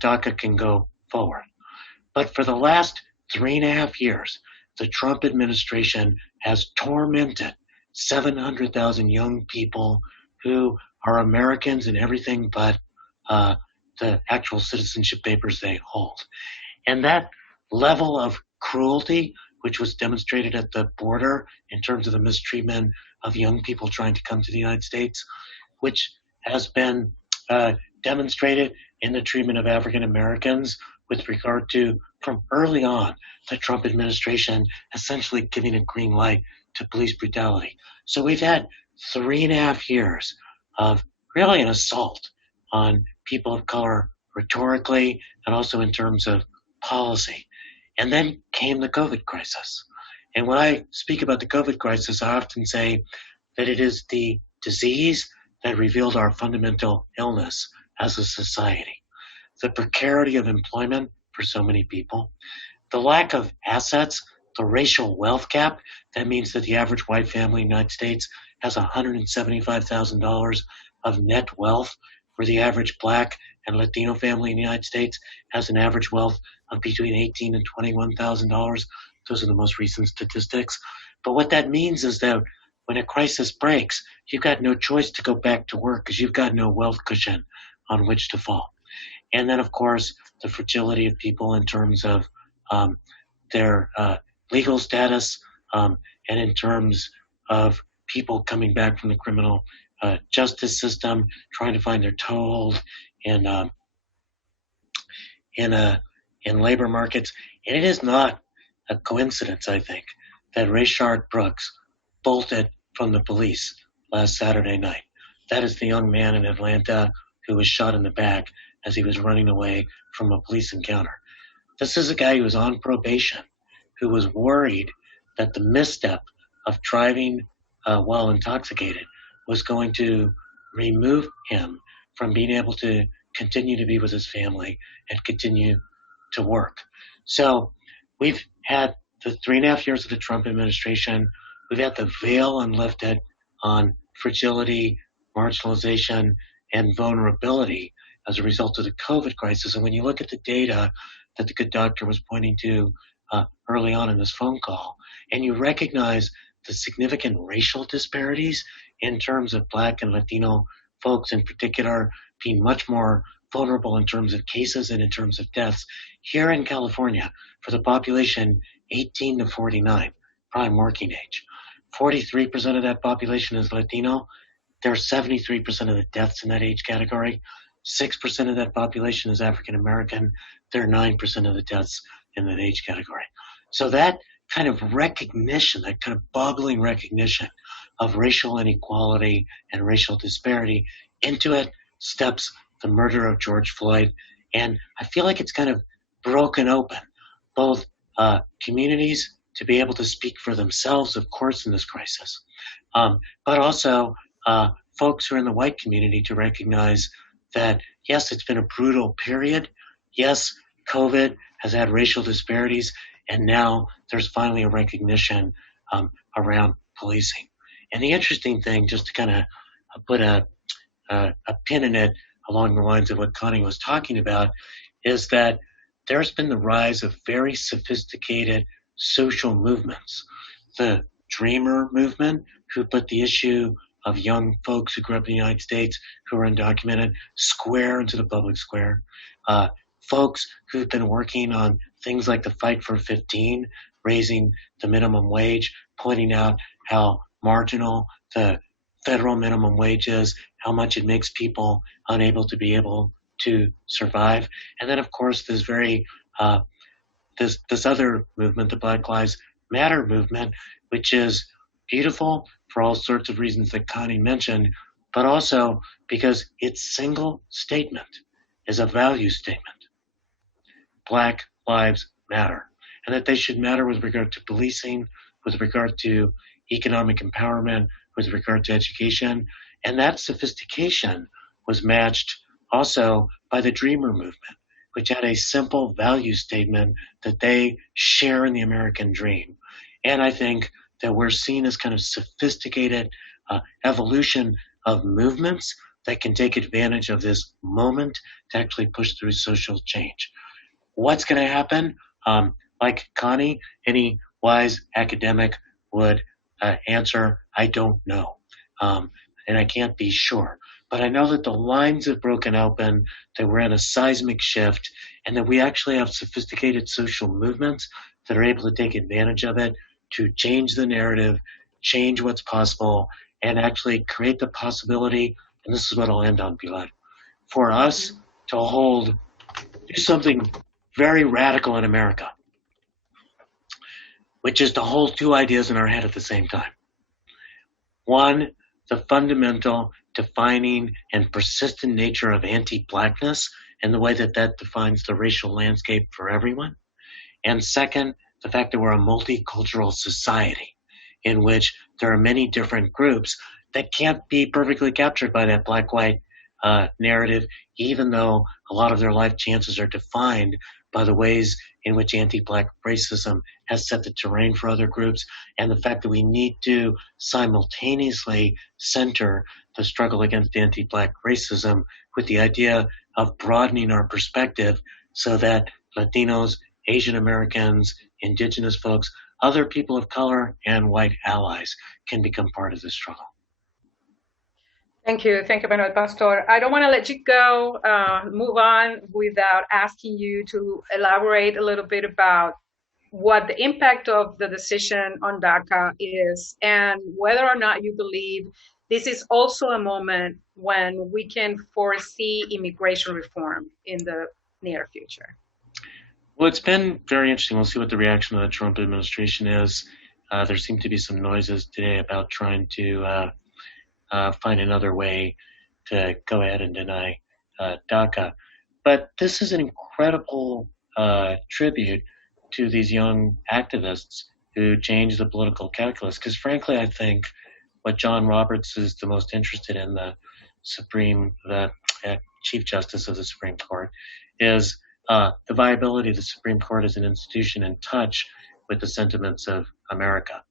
DACA can go forward. But for the last 3.5 years, the Trump administration has tormented 700,000 young people who are Americans in everything but the actual citizenship papers they hold. And that level of cruelty, which was demonstrated at the border in terms of the mistreatment of young people trying to come to the United States, which has been demonstrated in the treatment of African Americans with regard to, from early on, the Trump administration essentially giving a green light to police brutality. So we've had 3.5 years of really an assault on people of color rhetorically and also in terms of policy. And then came the COVID crisis. And when I speak about the COVID crisis, I often say that it is the disease that revealed our fundamental illness as a society. The precarity of employment for so many people, the lack of assets, the racial wealth gap. That means that the average white family in the United States has $175,000 of net wealth, where the average Black and Latino family in the United States has an average wealth of between $18,000 and $21,000. Those are the most recent statistics. But what that means is that when a crisis breaks, you've got no choice to go back to work because you've got no wealth cushion on which to fall. And then, of course, the fragility of people in terms of their legal status and in terms of people coming back from the criminal justice system, trying to find their toehold in labor markets. And it is not a coincidence, I think, that Rayshard Brooks bolted from the police last Saturday night. That is the young man in Atlanta who was shot in the back as he was running away from a police encounter. This is a guy who was on probation, who was worried that the misstep of driving while intoxicated was going to remove him from being able to continue to be with his family and continue to work. So we've had the 3.5 years of the Trump administration. We've had the veil unlifted on fragility, marginalization, and vulnerability as a result of the COVID crisis. And when you look at the data that the good doctor was pointing to early on in this phone call, and you recognize the significant racial disparities in terms of Black and Latino folks in particular being much more vulnerable in terms of cases and in terms of deaths. Here in California, for the population 18 to 49, prime working age, 43% of that population is Latino. There are 73% of the deaths in that age category. 6% of that population is African American. There are 9% of the deaths in that age category. So that kind of recognition, that kind of boggling recognition of racial inequality and racial disparity, into it steps the murder of George Floyd. And I feel like it's kind of broken open both communities to be able to speak for themselves, of course, in this crisis, but also folks who are in the white community to recognize that, yes, it's been a brutal period. Yes, COVID has had racial disparities, and now there's finally a recognition around policing. And the interesting thing, just to kind of put a pin in it along the lines of what Connie was talking about, is that there's been the rise of very sophisticated social movements. The Dreamer movement, who put the issue of young folks who grew up in the United States who are undocumented square into the public square. Folks who've been working on things like the Fight for 15, raising the minimum wage, pointing out how marginal the federal minimum wage is, how much it makes people unable to be able to survive. And then, of course, this other movement, the Black Lives Matter movement, which is beautiful for all sorts of reasons that Connie mentioned, but also because its single statement is a value statement. Black lives matter, and that they should matter with regard to policing, with regard to economic empowerment, with regard to education. And that sophistication was matched also by the Dreamer movement, which had a simple value statement that they share in the American dream. And I think that we're seeing this kind of sophisticated evolution of movements that can take advantage of this moment to actually push through social change. What's going to happen? Like Connie, any wise academic would answer, I don't know. And I can't be sure. But I know that the lines have broken open, that we're in a seismic shift, and that we actually have sophisticated social movements that are able to take advantage of it to change the narrative, change what's possible, and actually create the possibility, and this is what I'll end on, Pilar, for us to do something very radical in America, which is to hold two ideas in our head at the same time. One, the fundamental, defining, and persistent nature of anti-blackness and the way that that defines the racial landscape for everyone. And second, the fact that we're a multicultural society in which there are many different groups that can't be perfectly captured by that black-white narrative, even though a lot of their life chances are defined by the ways in which anti-black racism has set the terrain for other groups, and the fact that we need to simultaneously center the struggle against anti-black racism with the idea of broadening our perspective so that Latinos, Asian Americans, indigenous folks, other people of color, and white allies can become part of this struggle. Thank you, Manuel Pastor. I don't want to let you go, move on without asking you to elaborate a little bit about what the impact of the decision on DACA is and whether or not you believe this is also a moment when we can foresee immigration reform in the near future. Well, it's been very interesting. We'll see what the reaction of the Trump administration is. There seem to be some noises today about trying to find another way to go ahead and deny DACA. But this is an incredible tribute to these young activists who changed the political calculus. Because frankly, I think what John Roberts is the most interested in, the Chief Justice of the Supreme Court, is the viability of the Supreme Court as an institution in touch with the sentiments of America.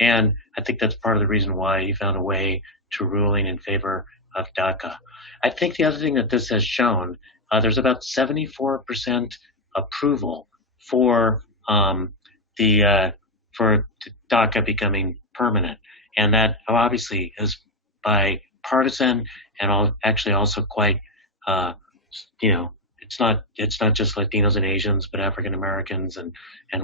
And I think that's part of the reason why he found a way to ruling in favor of DACA. I think the other thing that this has shown, there's about 74% approval for DACA becoming permanent, and that obviously is bipartisan and actually also quite, it's not just Latinos and Asians, but African Americans and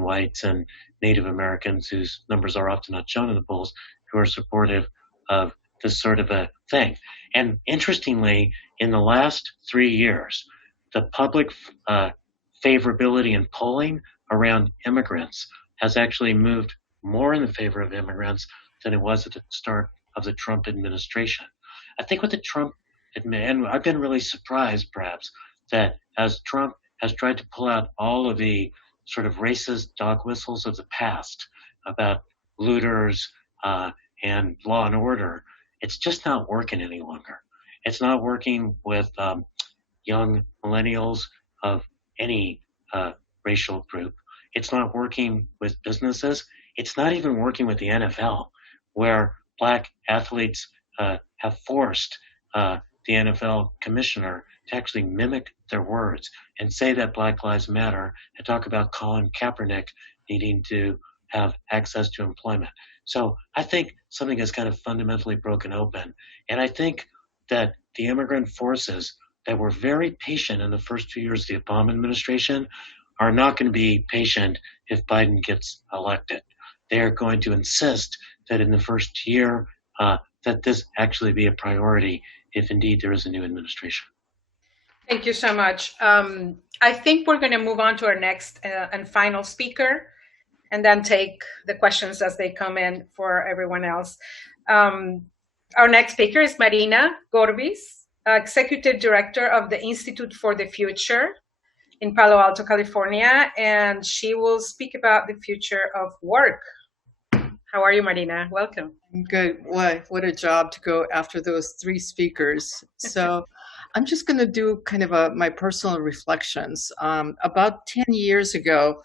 whites and Native Americans, whose numbers are often not shown in the polls, who are supportive of this sort of a thing. And interestingly, in the last 3 years, the public favorability in polling around immigrants has actually moved more in the favor of immigrants than it was at the start of the Trump administration. I think with the Trump and I've been really surprised, perhaps, that as Trump has tried to pull out all of the sort of racist dog whistles of the past about looters and law and order, it's just not working any longer. It's not working with young millennials of any racial group. It's not working with businesses. It's not even working with the NFL, where black athletes have forced the NFL commissioner to actually mimic their words and say that Black Lives Matter and talk about Colin Kaepernick needing to have access to employment. So I think something has kind of fundamentally broken open. And I think that the immigrant forces that were very patient in the first 2 years of the Obama administration are not going to be patient if Biden gets elected. They are going to insist that in the first year that this actually be a priority if indeed there is a new administration. Thank you so much. I think we're going to move on to our next and final speaker, and then take the questions as they come in for everyone else. Our next speaker is Marina Gorbis, Executive Director of the Institute for the Future in Palo Alto, California, and she will speak about the future of work. How are you, Marina? Welcome. Good. What a job to go after those three speakers. So I'm just going to do kind of my personal reflections. About 10 years ago,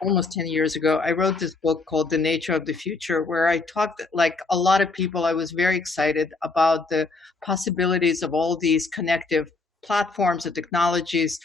almost 10 years ago, I wrote this book called The Nature of the Future, where I talked, like a lot of people, I was very excited about the possibilities of all these connective platforms and technologies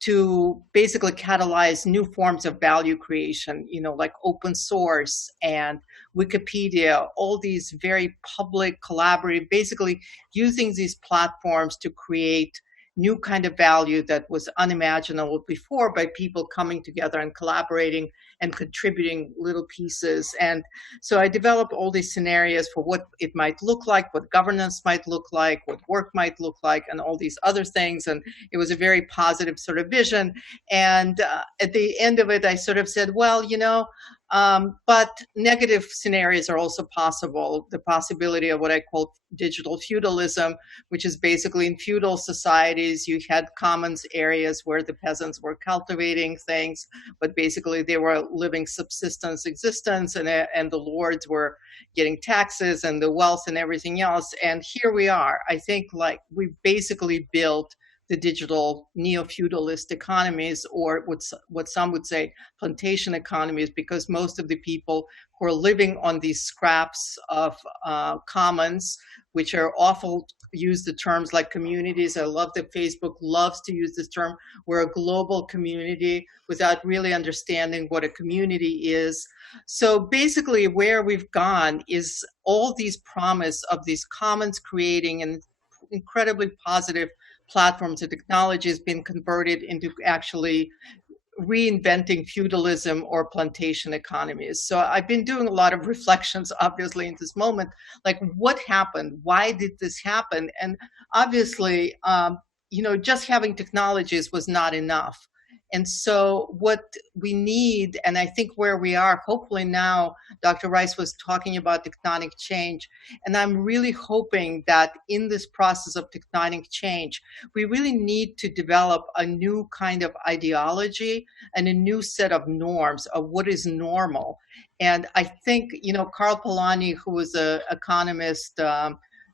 to basically catalyze new forms of value creation, like open source and Wikipedia, all these very public, collaborative, basically using these platforms to create new kind of value that was unimaginable before by people coming together and collaborating and contributing little pieces. And so I developed all these scenarios for what it might look like, what governance might look like, what work might look like, and all these other things. And it was a very positive sort of vision. And at the end of it, I sort of said, well, but negative scenarios are also possible. The possibility of what I call digital feudalism, which is basically in feudal societies, you had commons areas where the peasants were cultivating things, but basically they were living subsistence existence, and the lords were getting taxes and the wealth and everything else. And here we are. I think like we basically built the digital neo-feudalist economies, or what some would say plantation economies, because most of the people who are living on these scraps of commons, which are awful, use the terms like communities. I love that Facebook loves to use this term. We're a global community without really understanding what a community is. So basically where we've gone is all these promise of these commons creating an incredibly positive platforms and technologies been converted into actually reinventing feudalism or plantation economies. So I've been doing a lot of reflections, obviously, in this moment, like what happened? Why did this happen? And obviously, just having technologies was not enough. And so what we need, and I think where we are, hopefully now, Dr. Rice was talking about tectonic change, and I'm really hoping that in this process of tectonic change, we really need to develop a new kind of ideology and a new set of norms of what is normal. And I think, Karl Polanyi, who was an economist,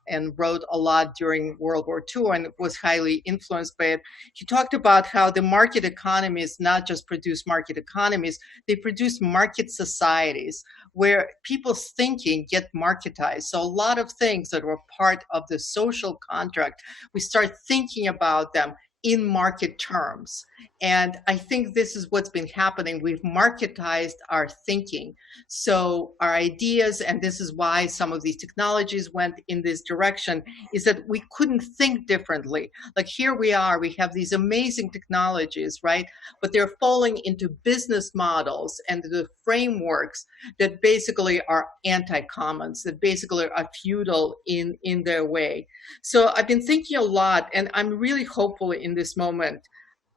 and wrote a lot during World War II and was highly influenced by it. He talked about how the market economies not just produce market economies, they produce market societies where people's thinking get marketized. So a lot of things that were part of the social contract, we start thinking about them in market terms. And I think this is what's been happening. We've marketized our thinking. So our ideas, and this is why some of these technologies went in this direction, is that we couldn't think differently. Like here we are, we have these amazing technologies, right? But they're falling into business models and the frameworks that basically are anti-commons, that basically are feudal in their way. So I've been thinking a lot, and I'm really hopeful in this moment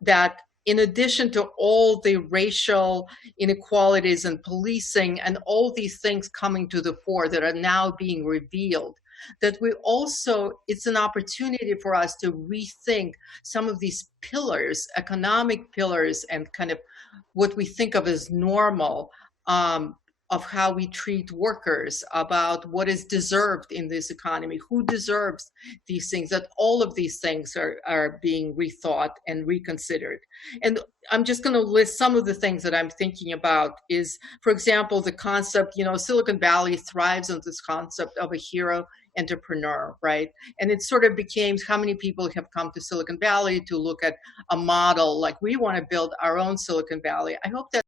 that in addition to all the racial inequalities and policing and all these things coming to the fore that are now being revealed, that we also, it's an opportunity for us to rethink some of these pillars, economic pillars, and kind of what we think of as normal, of how we treat workers, about what is deserved in this economy, who deserves these things, that all of these things are being rethought and reconsidered. And I'm just going to list some of the things that I'm thinking about is, for example, the concept, Silicon Valley thrives on this concept of a hero entrepreneur, right? And it sort of became how many people have come to Silicon Valley to look at a model like we want to build our own Silicon Valley. I hope that